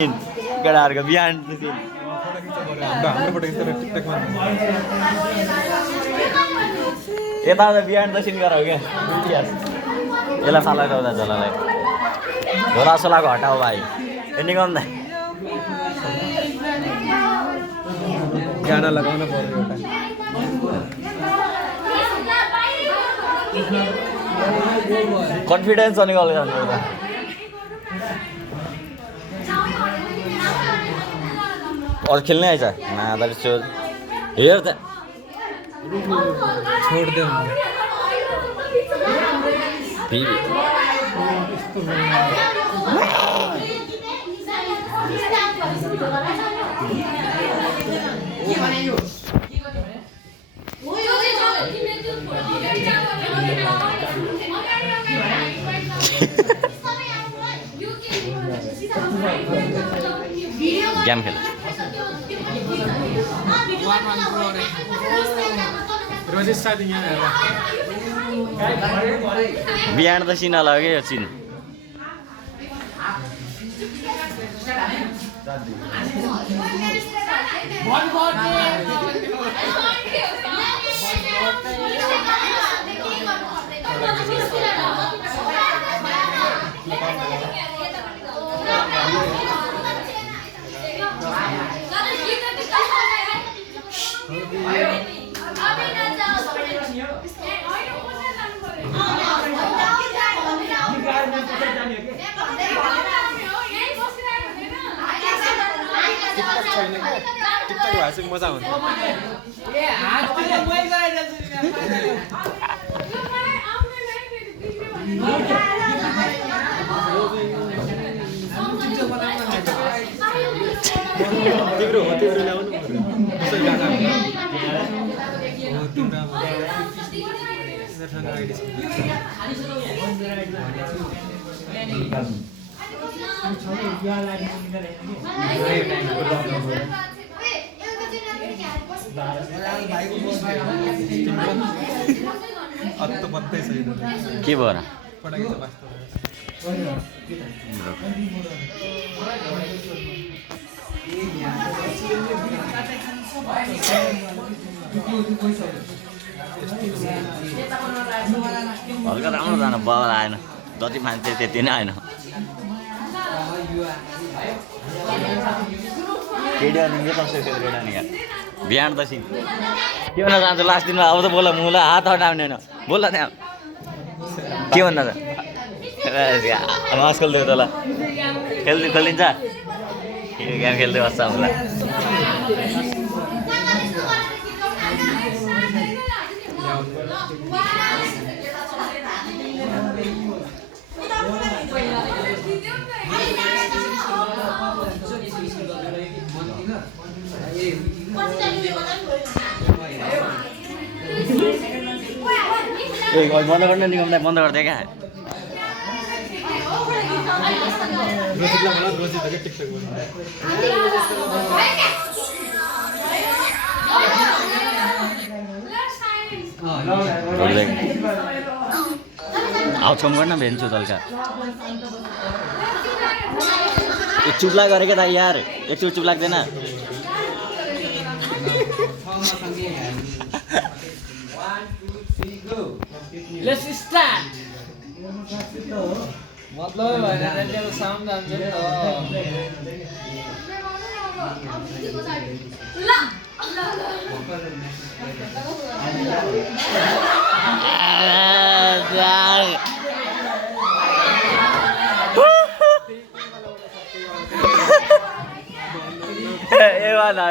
केटाहरूको बिहान यता त बिहान त सिन गराऊ क्या यसलाई फाला उता झोलालाई झोला सोलाको हटाऊ भाइ एन्डिङ गर्नु गाना लगाउन पर्यो एउटा कन्फिडेन्स अनि गल गर्नु एउटा और खेल्ने आइज नादाले चोर हेर त छोड दे गेम खेल बिहान त सिन लाग्यो यो चिन टिकटक भए चाहिँ मजा हुन्छ तिम्रो हो तिम्रो ल्याउनु कसरी गाना हो तिम्रो आइडी के भयो र हल्का राम्रो जान बल आएन जति मान्छे त्यति नै आएन बिहान त सिन के भन्न चाहन्छु लास्ट दिनमा अब त बोल मुला हात हटाउने होइन बोल त्यहाँ के भन्न त आजकल देऊ तँलाई खोलिदिन्छ गेम खेल्दै बस्छ हामीलाई बन्द गर्न निगमलाई बन्द गरिदियो क्या आउट कम गर्न भेन्छु तल्का चुप्ला गरेको त यार एकचोटि चुप लाग्दैन Let's start. मतलब भएन त्यसले साउन्ड जान्छ नि त ए वाला